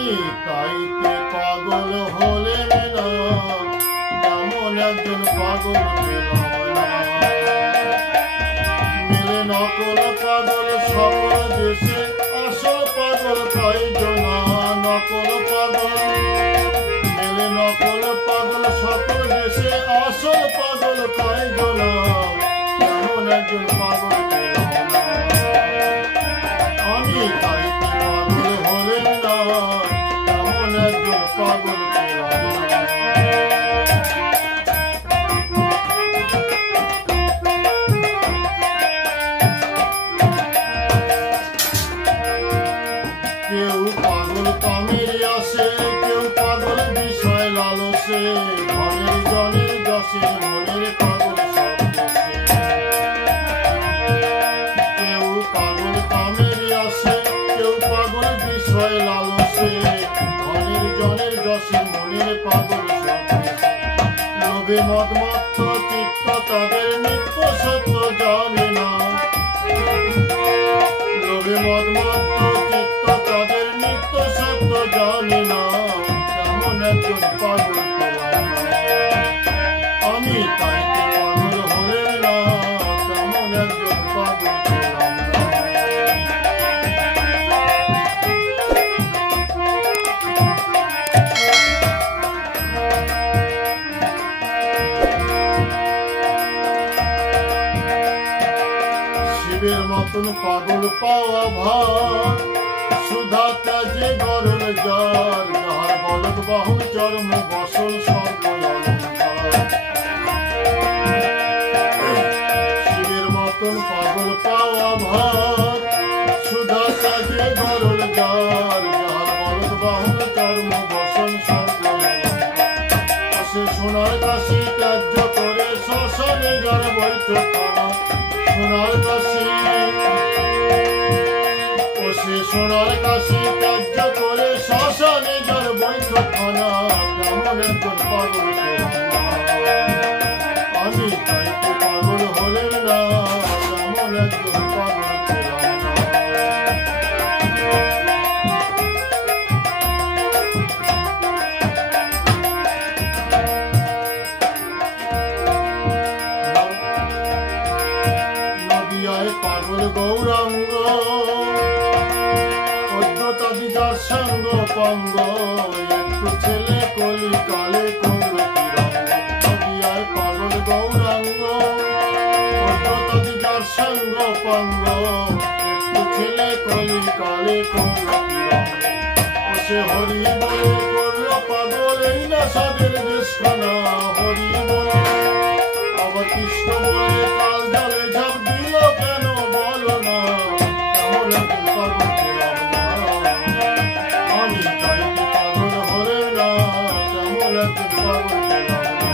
আমি তাইতে পাগল হলেম না, এমন একজন পাগল পেলাম না। মিলে নকল পাগল সকল দেশে, আসল পাগল কয়জনা। নকল পাগল মিলে নকল পাগল সকল দেশে, আসল পাগল কয়জনা। এমন একজন পাগল পেলাম না। আমি তাইতে পাগল হলেম না, এমন একজন পাগল পেলাম না। কেউ পাগল কামের আসে, কেউ পাগল বিষয় লালসে। ধনের জনের যশে, মনের পাগল সব দেশে। কেউ পাগল কামের আসে, কেউ পাগল বিষয় লালসে। ধনের জনের যশে, মনের পাগল সব দেশে। লোভে মদমত্ত চিত্ত তাদের নিত্য সত্য জানে না। লোভে মদমত্ত চিত্ত তাদের নিত্য সত্য জানে না। তেমন একজন পাগল পেলাম না। আমি তাইতে পাগল হলেম না, তেমন একজন পাগল পেলাম না। শিবের মতন পাগল পাওয়া ভার, সুধা ত্যাজে গরল যার। যাহার বলদ বাহন চর্ম বসল সর্ব অলঙ্কার। শিবের মতন পাগল পাওয়া ভার, সুধা ত্যাজে গরল যার। যাহার বলদ বাহন চর্ম বসল সর্ব অলঙ্কার। সে সোনার কাশি ত্যায্য করে শ্মশানে যার বৈঠকখানা। সোনার কাশি ও সে সোনার কাশি ত্যায্য করে শ্মশানে যার বৈঠকখানা। তেমন একজন পাগল পেলাম না। আমি তাইতে পাগল হলেম না, তেমন একজন পাগল পেলাম না। নদিয়ায় পাগল গৌরাঙ্গ, অদ্যতাদি যার সঙ্গ পঙ্গ। একটু ছেলে কলিকালে করল তিরঙ্গ। নদিয়ায় পাগল গৌরাঙ্গ, অদ্যতাদি যার সঙ্গ পঙ্গ। একটু ছেলে কলিকালে করল তিরঙ্গ। ও সে হরি বলে করল পাগল, এই না সাদের দেশখানা। হরি বলে আবার কৃষ্ণ বলে কাল জলে ঝাঁপ দিল কেন বলো না। তেমন একজন পাগল পেলাম না। আমি তাইতে পাগল হলেম না, তেমন একজন পাগল পেলাম না।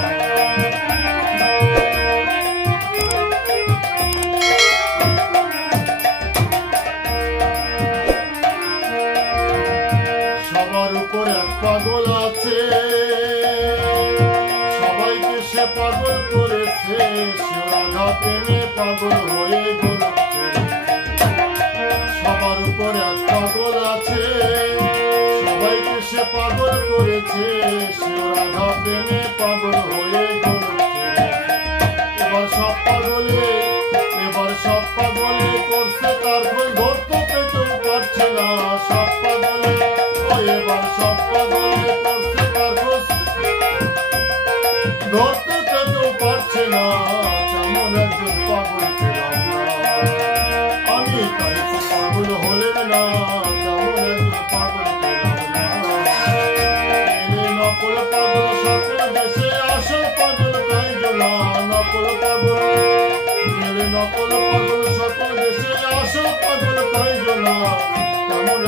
সবার উপর এক পাগল আছে, সবাইকে সে পাগল করেছে। সে রাধা প্রেমে পাগল হয়ে গোলক ছেড়েছে। সবার উপর এক পাগল আছে, সবাইকে সে পাগল করেছে। সে রাধা প্রেমে পাগল হয়ে গোলক ছেড়েছে। এবার সব পাগলে করছে তার খোঁজ, ধরতে কেউ পারছে না। সব পাগলে এবার সব পাগলে করছে তার খোঁজ, ধরতে কেউ পারছে না। তেমন একজন পাগল পেলাম না। আমি তাইতে পাগল হলেম না, তেমন একজন পাগল পেলাম না। এলে নকল পাগল সকল দেশে, আসল পাগল কয়জনা। নকল পাগল মেলে নকল পাগল সকল দেশে, আসল পাগল কয়জনা। তেমন